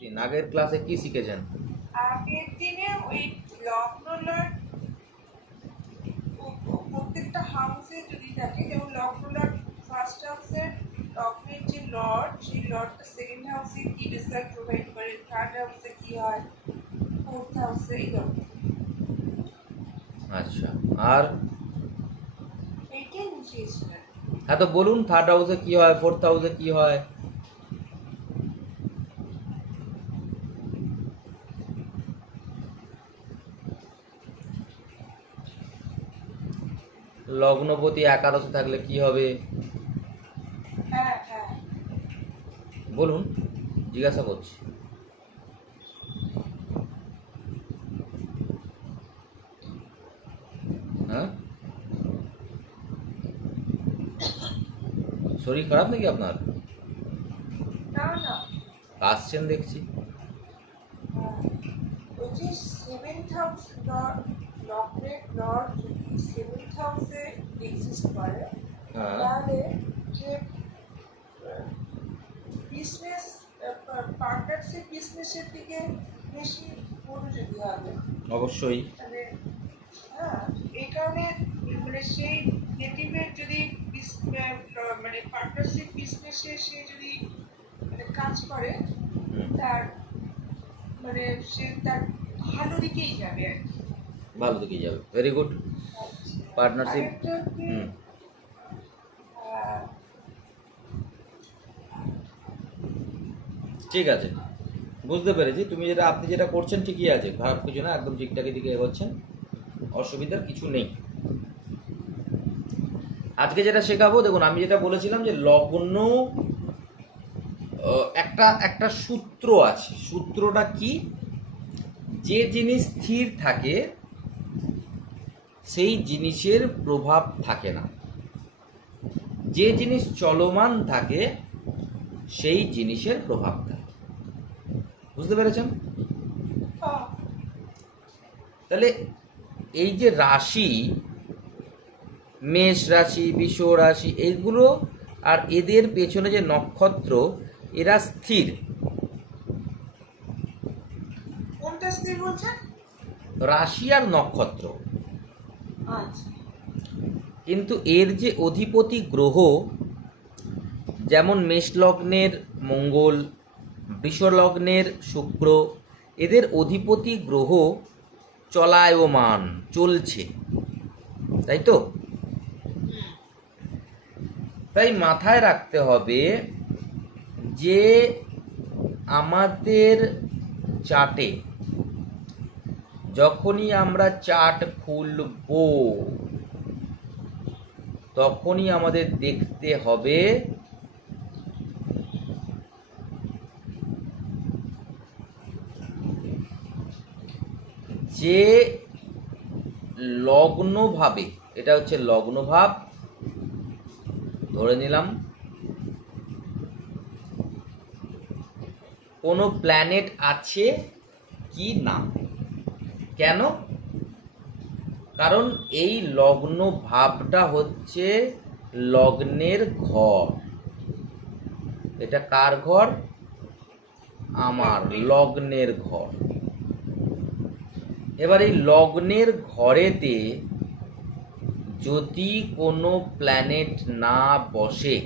আগের ক্লাসে কি শিখেছেন? আগের দিনে ওই লগ্নলার প্রত্যেকটা হাউসে যদি থাকে, যেমন লগ্নলার ফার্স্ট হাউসের লগ্নের যে লর্ড, সেই লর্ডটা সেকেন্ড হাউসে কি রেজাল্ট প্রোভাইড করে, থার্ড হাউসে কি হয়, ফোর্থ হাউসে এইরকম। আচ্ছা, আর এইটাই বুঝিয়েছিলেন। হ্যাঁ, তো বলুন থার্ড হাউসে কি হয়, ফোর্থ হাউসে কি হয়? লগ্নপতি একাদশে থাকলে কি হবে? হ্যাঁ হ্যাঁ, বলুন, জিজ্ঞাসা করছি। হ্যাঁ, শরীর খারাপ নাকি আপনার? না না, কাশছেন দেখছি। ওই যে সেভেন্থ হাউস লগ্নের লর্ড যদি সেভেন্থ হাউসে এক্সিস্ট করে, হ্যাঁ, তাহলে যে বিজনেস পার্টনারশিপ বিজনেসের দিকে বেশি মনোযোগী হবে। অবশ্যই। মানে হ্যাঁ, এই কারণে মানে সেই নেটিভের যদি মানে পার্টনারশিপ বিজনেসে সে যদি মানে কাজ করে, তার মানে সে তার ভালো দিকেই যাবে আর কি। ভালো দিকে যাবে, ভেরি গুড। পার্টনারশিপ। আরেকটা কি, হুম, আহ, ঠিক আছে, বুঝতে পেরেছি। আপনি যেটা করছেন ঠিকই আছে, খারাপ কিছু না, একদম ঠিকঠাকই দিকে এগোচ্ছেন, অসুবিধার কিছু নেই। আজকে যেটা শেখাবো, দেখুন আমি যেটা বলেছিলাম যে লগ্ন একটা একটা সূত্র আছে। সূত্রটা কি? যে জিনিস স্থির থাকে সেই জিনিসের প্রভাব থাকে না, যে জিনিস চলমান থাকে সেই জিনিসের প্রভাব থাকে। বুঝতে পেরেছেন? আহ, তাহলে এই যে রাশি, মেষ রাশি, বৃষ রাশি, এইগুলো আর এদের পেছনে যে নক্ষত্র, এরা স্থির। কোনটা স্থির বলছেন? রাশি আর নক্ষত্র। আচ্ছা, কিন্তু এর যে অধিপতি গ্রহ, যেমন মেষ লগ্নের মঙ্গল, বৃষ লগ্নের শুক্র, এদের অধিপতি গ্রহ চলায়মান, চলছে, তাই তো? তাই মাথায় রাখতে হবে যে আমাদের চার্টে যখনই আমরা চার্ট খুলব, তখনই আমাদের দেখতে হবে যে লগ্নভাবে, এটা হচ্ছে লগ্নভাব ধরে নিলাম, কোনো প্ল্যানেট আছে কি না। কেন? কারণ এই লগ্ন ভাবটা হচ্ছে লগ্নের ঘর। এটা কার ঘর? আমার লগ্নের ঘর। এবার এই লগ্নের ঘরেতে যদি কোনো প্ল্যানেট না বসে,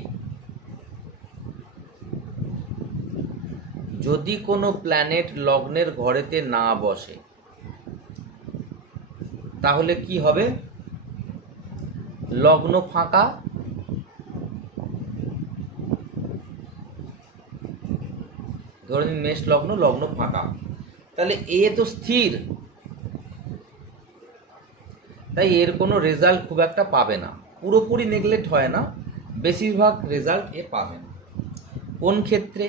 যদি কোনো প্ল্যানেট লগ্নের ঘরেতে না বসে, তাহলে কি হবে? লগ্ন ফাঁকা। ধরে নিন মেষ লগ্ন, লগ্ন ফাঁকা, তাহলে এ তো স্থির, তাই এর কোনো রেজাল্ট খুব একটা পাবে না। পুরোপুরি নেগলেক্ট হয় না, বেশিরভাগ রেজাল্ট এ পাবে না। কোন ক্ষেত্রে?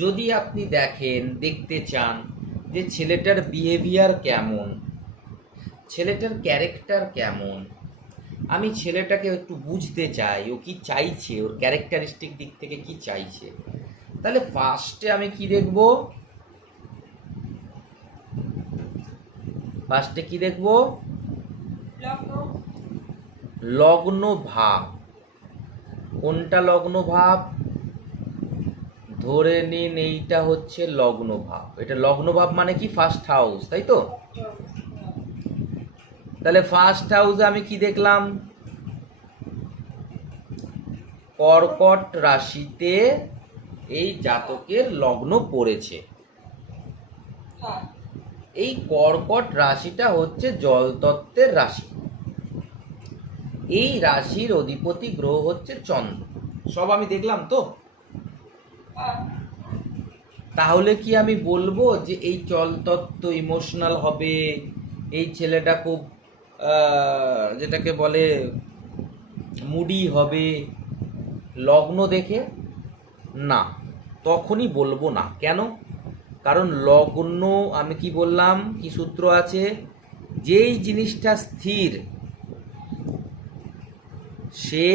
যদি আপনি দেখতে চান যে ছেলেটার বিহেভিয়ার কেমন, ছেলেটার ক্যারেক্টার কেমন, আমি ছেলেটাকে একটু বুঝতে চাই, ও কি চাইছে, ওর ক্যারেক্টারিস্টিক দিক থেকে কি চাইছে, তাহলে ফার্স্টে আমি কি দেখব? ফার্স্টে কি দেখব? লগ্ন, লগ্ন ভাব। কোনটা লগ্ন ভাব? ধরে নিন এইটা হচ্ছে লগ্ন ভাব, এটা লগ্ন ভাব মানে কি ফার্স্ট হাউস, তাই তো? তাহলে ফার্স্ট হাউসে আমি কি দেখলাম, কর্কট রাশিতে এই জাতকের লগ্ন পড়েছে। হ্যাঁ এই কর্কট রাশিটা হচ্ছে জলতত্ত্বের রাশি, এই রাশির অধিপতি গ্রহ হচ্ছে চন্দ্র। সব আমি দেখলাম তো। হ্যাঁ তাহলে কি আমি বলবো যে এই জলতত্ত্ব ইমোশনাল হবে, এই ছেলেটা খুব যেটাকে বলে মুডি হবে লগ্ন দেখে? না, তখনই বলবো না। কেন? কারণ লগ্ন, আমি কি বললাম, কি সূত্র আছে, যেই জিনিসটা স্থির সে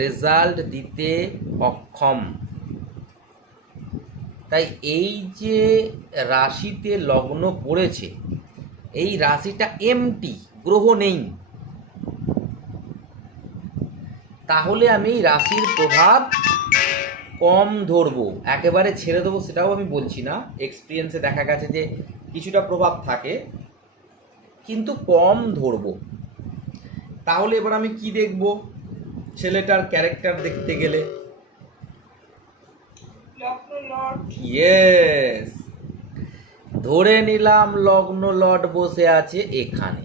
রেজাল্ট দিতে অক্ষম। তাই এই যে রাশিতে লগ্ন পড়েছে, এই রাশিটা এমটি, গ্রহ নেই, তাহলে আমি এই রাশির প্রভাব কম ধরবো, একেবারে ছেড়ে দেবো সেটাও আমি বলছি না। এক্সপিরিয়েন্সে দেখা গেছে যে কিছুটা প্রভাব থাকে, কিন্তু কম ধরবো। তাহলে এবার আমি কি দেখব ছেলেটার ক্যারেক্টার দেখতে গেলে? লগ্ন লর্ড ইয়েস, ধরে নিলাম লগ্ন লর্ড বসে আছে এখানে,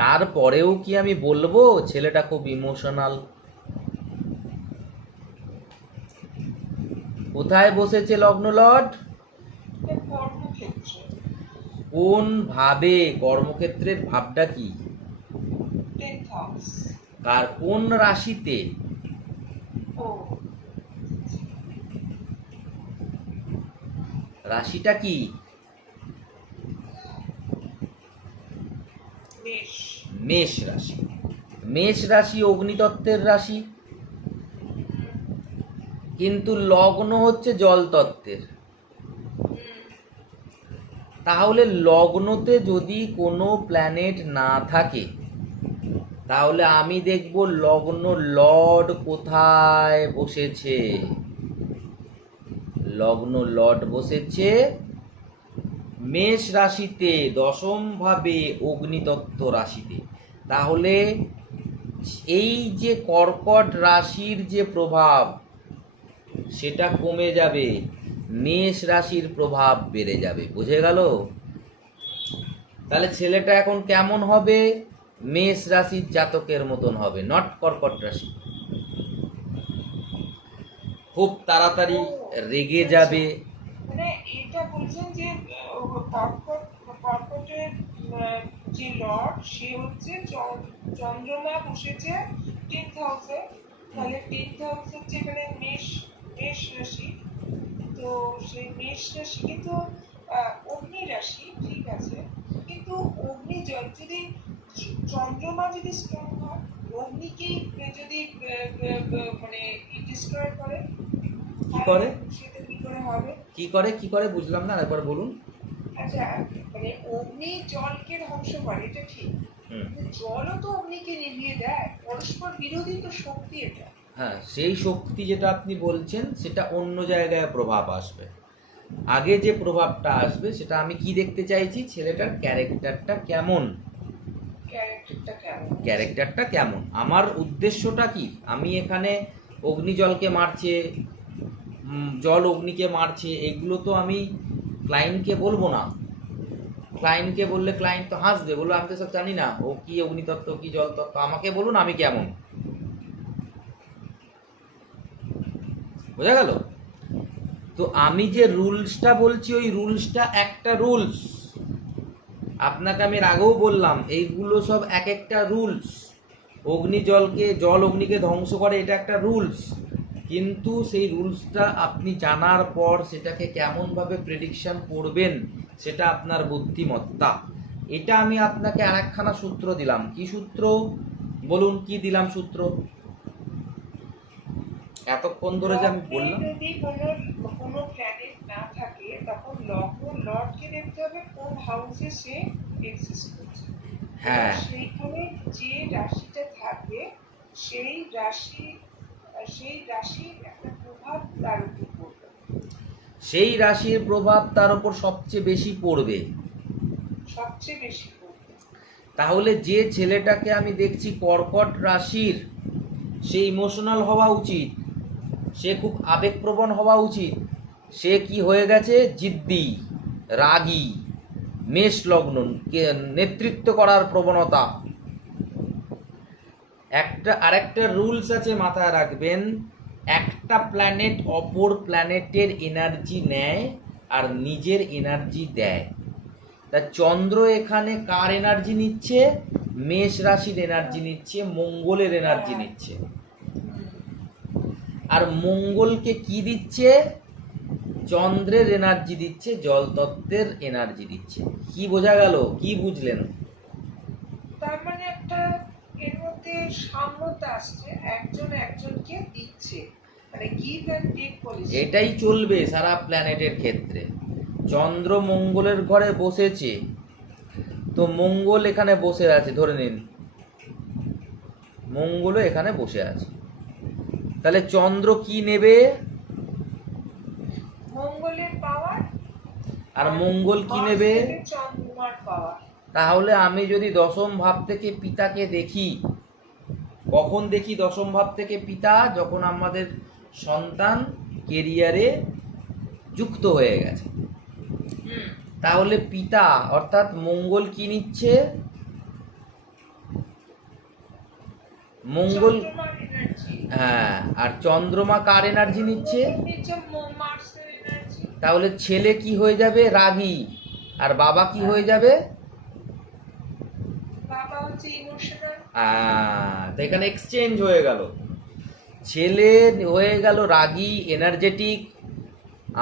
তারপরেও কি আমি বলবো ছেলেটা খুব ইমোশনাল? কোথায় বসেছে লগ্ন লর্ড? কর্মক্ষেত্রে কোন ভাবে? কর্মক্ষেত্রের ভাবটা কি? 10th house. কার কোন রাশিতে? ও রাশিটা কি? মেষ। মেষ রাশি। মেষ রাশি অগ্নিতত্ত্বের রাশি, কিন্তু লগ্ন হচ্ছে জল তত্ত্বের। তাহলে লগ্নতে যদি কোনো প্ল্যানেট না থাকে, তাহলে আমি দেখব লগ্ন লর্ড কোথায় বসেছে। লগ্ন লর্ড বসেছে মেষ রাশিতে, দশম ভাবে অগ্নিতত্ত্ব রাশিতে। তাহলে এই যে কর্কট রাশির যে প্রভাব সেটা কমে যাবে, মেষ রাশির প্রভাব বেড়ে যাবে। বুঝে গেল? তাহলে ছেলেটা এখন কেমন হবে? মেষ রাশির জাতকের মতন হবে, নট কর্কট রাশি। খুব তাড়াতাড়ি রেগে যাবে। মানে এটা বলছেন যে কর্কটের যে লর্ড সে হচ্ছে চন্দ্রমা বসেছে 10th হাউসে। তাহলে 10th হাউস হচ্ছে এখানে মেষ মেষ রাশি। তো সেই মেষ রাশি কিন্তু অগ্নি রাশি, ঠিক আছে, কিন্তু অগ্নি যদি চন্দ্রমা যদি স্ট্রং হয়, অগ্নিকে যদি মানে ডিস্ট্রয় করে, কি করে? সেটা কি করে হবে? কি করে কি করে বুঝলাম না, একবার বলুন। আচ্ছা, মানে অগ্নি জলকে ধ্বংস করে, এটা ঠিক, কিন্তু জলও তো অগ্নিকে নিভিয়ে দেয়। পরস্পর বিরোধী তো শক্তি এটা। হ্যাঁ, সেই শক্তি যেটা আপনি বলছেন সেটা অন্য জায়গায় প্রভাব আসবে। আগে যে প্রভাবটা আসবে সেটা আমি কি দেখতে চাইছি, ছেলেটার ক্যারেক্টারটা কেমন। ক্যারেক্টারটা কেমন? ক্যারেক্টারটা কেমন, আমার উদ্দেশ্যটা কি? আমি এখানে অগ্নি জলকে মারছে, জল অগ্নিকে মারছে, এগুলো তো আমি ক্লায়েন্টকে বলবো না। ক্লায়েন্টকে বললে ক্লায়েন্ট তো হাসবে, বলবো আমি তো সব জানি না, ও কি অগ্নিতত্ত্ব কি জল তত্ত্ব, আমাকে বলুন আমি কেমন। বোঝা গেল? তো আমি যে রুলসটা বলছি, ওই রুলসটা একটা রুলস। আপনাকে আমি এর আগেও বললাম, এইগুলো সব এক একটা রুলস। জল অগ্নিকে ধ্বংস করে, এটা একটা রুলস। কিন্তু সেই রুলসটা আপনি জানার পর সেটাকে কেমনভাবে প্রেডিকশন করবেন সেটা আপনার বুদ্ধিমত্তা। এটা আমি আপনাকে আরেকখানা সূত্র দিলাম। কি সূত্র বলুন? কি দিলাম সূত্র এতক্ষণ ধরে যে আমি বললাম? যদি কোনো প্ল্যানেট না থাকে, তখন লগ্ন লর্ডকে দেখতে হবে কোন হাউসে সে এক্সিস্ট করছে। হ্যাঁ, সেইখানে যে রাশিটা থাকবে সেই রাশি সেই রাশির একটা প্রভাব তার উপর পড়বে। সেই রাশির প্রভাব তার উপর সবচেয়ে বেশি পড়বে। সবচেয়ে বেশি পড়বে। তাহলে যে ছেলেটাকে আমি দেখছি কর্কট রাশির, সে ইমোশনাল হওয়া উচিত, সে খুব আবেগপ্রবণ হওয়া উচিত, সে কি হয়ে গেছে জিদ্দি, রাগী, মেষ লগ্ন, নেতৃত্ব করার প্রবণতা। আরেকটা রুলস আছে, মাথায় রাখবেন, একটা প্ল্যানেট অপর প্ল্যানেটের এনার্জি নেয় আর নিজের এনার্জি দেয়। তা চন্দ্র এখানে কার এনার্জি নিচ্ছে? মেষ রাশির এনার্জি নিচ্ছে, মঙ্গলের এনার্জি নিচ্ছে। আর মঙ্গলকে কি দিচ্ছে? চন্দ্রের এনার্জি দিচ্ছে, জলতত্ত্বের এনার্জি দিচ্ছে। কি বোঝা গেল? কি বুঝলেন? তার মানে একটা এর মধ্যে সাম্যতা আসছে, একজন একজনকে দিচ্ছে, মানে গিভ অ্যান্ড টেক পলিসি। এটাই চলবে সারা প্ল্যানেটের ক্ষেত্রে। চন্দ্র মঙ্গলের ঘরে বসেছে, তো মঙ্গল এখানে বসে আছে, ধরে নিন মঙ্গলও এখানে বসে আছে, তাহলে চন্দ্র কি নেবে? মঙ্গলের পাওয়ার। আর মঙ্গল কি নেবে? চন্দ্রমার পাওয়ার। তাহলে আমি যদি দশম ভাব থেকে পিতাকে দেখি, কখন দেখি দশম ভাব থেকে পিতা? যখন আমাদের সন্তান কেরিয়ারে যুক্ত হয়ে গেছে। তাহলে পিতা অর্থাৎ মঙ্গল কি নিচ্ছে? মঙ্গল, হ্যাঁ, আর চন্দ্রমা কার এনার্জি নিচ্ছে? তাহলে ছেলে কি হয়ে যাবে? রাগী। আর বাবা কি হয়ে যাবে? তো এখানে এক্সচেঞ্জ হয়ে গেল, ছেলে হয়ে গেল রাগী, এনার্জেটিক,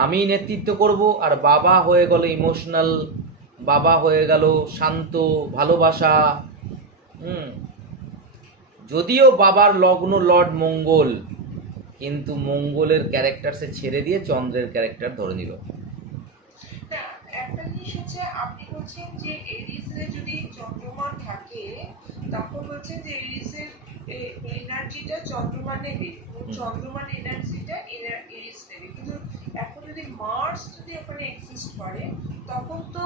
আমি নেতৃত্ব করব, আর বাবা হয়ে গেল ইমোশনাল, বাবা হয়ে গেল শান্ত, ভালোবাসা। যদিও বাবার লগ্ন লর্ড মঙ্গল, কিন্তু মঙ্গলের ক্যারেক্টার সে ছেড়ে দিয়ে চন্দ্রের ক্যারেক্টার ধরে নিল। একটা জিনিস হচ্ছে, আপনি বলছেন যে এরিসে যদি চন্দ্রমা থাকে, তখন বলছেন যে এরিসের এনার্জিটা চন্দ্রমা নেবে, চন্দ্রমার এনার্জিটা এরিস নেবে। কিন্তু এখন যদি মার্স যদি ওখানে এক্সিস্ট করে, তখন তো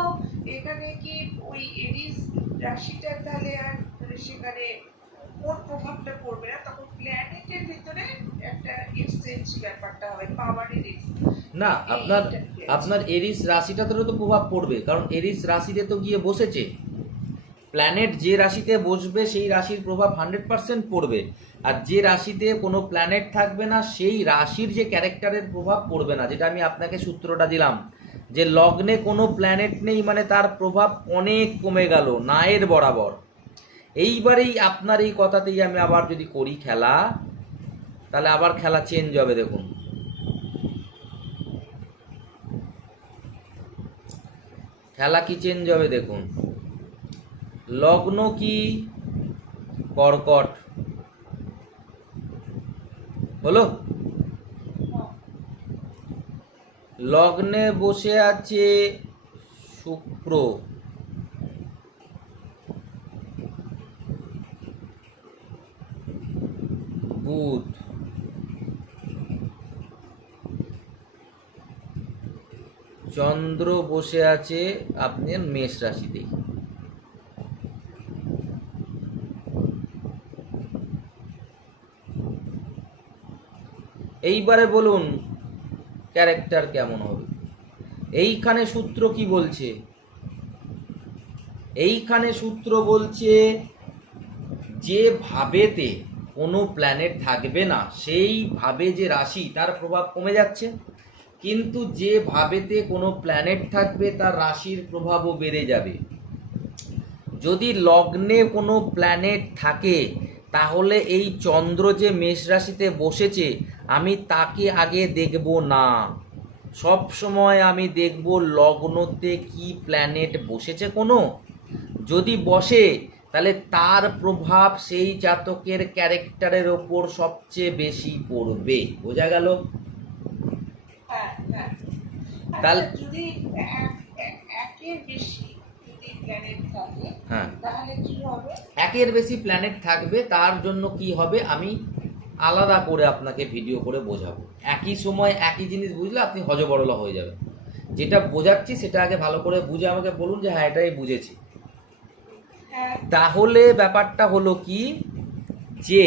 এখানে কি ওই এরিস রাশিটা তাহলে আর সেখানে কোন প্রভাবটা পড়বে না, তখন প্ল্যানেটের ভিতরে একটা এক্সচেঞ্জ ব্যাপারটা হবে, পাওয়ারের। না, আপনার এরিস রাশিটাতে তো প্রভাব পড়বে, কারণ এরিস রাশিতে তো গিয়ে বসেছে। প্ল্যানেট যে রাশিতে বসবে সেই রাশির প্রভাব 100% পড়বে, আর যে রাশিতে কোনো প্ল্যানেট থাকবে না সেই রাশির যে ক্যারেক্টারের প্রভাব পড়বে না। যেটা আমি আপনাকে সূত্রটা দিলাম, যে লগ্নে কোনো প্ল্যানেট নেই মানে তার প্রভাব অনেক কমে গেল, নায়ের বরাবর। এইবারেই আপনার এই কথাতেই আমি আবার যদি করি খেলা, তাহলে আবার খেলা চেঞ্জ হবে। দেখুন, খেলা কি চেঞ্জ হবে? দেখুন, লগ্ন কি? কর্কট হলো, লগ্নে বসে আছে শুক্র, বুধ, চন্দ্র বসে আছে আপনার মেষ রাশিতেই। এইবারে বলুন ক্যারেক্টার কেমন হবে? এইখানে সূত্র কি বলছে? এইখানে সূত্র বলছে যে ভাবেতে কোনো প্ল্যানেট থাকবে না সেই ভাবে যে রাশি তার প্রভাব কমে যাচ্ছে, কিন্তু যে ভাবেতে কোনো প্ল্যানেট থাকবে তার রাশির প্রভাবও বেড়ে যাবে। যদি লগ্নে কোনো প্ল্যানেট থাকে, তাহলে এই চন্দ্র যে মেষ রাশিতে বসেছে আমি তাকে আগে দেখব না, সব সময় আমি দেখব লগ্নতে কি প্ল্যানেট বসেছে কোনো। যদি বসে তাহলে তার প্রভাব সেই জাতকের ক্যারেক্টারের ওপর সবচেয়ে বেশি পড়বে। বোঝা গেল? তাহলে যদি একের বেশি প্ল্যানেট থাকে, তাহলে কি হবে? একের বেশি প্ল্যানেট থাকবে, তার জন্য কি হবে আমি আলাদা করে আপনাকে ভিডিও করে বোঝাবো। একই সময় একই জিনিস বুঝলে আপনি হজবরল হয়ে যাবেন। যেটা বোঝাচ্ছি সেটা আগে ভালো করে বুঝে আমাকে বলুন যে হ্যাঁ এটাই বুঝেছি। হ্যাঁ তাহলে ব্যাপারটা হলো কি যে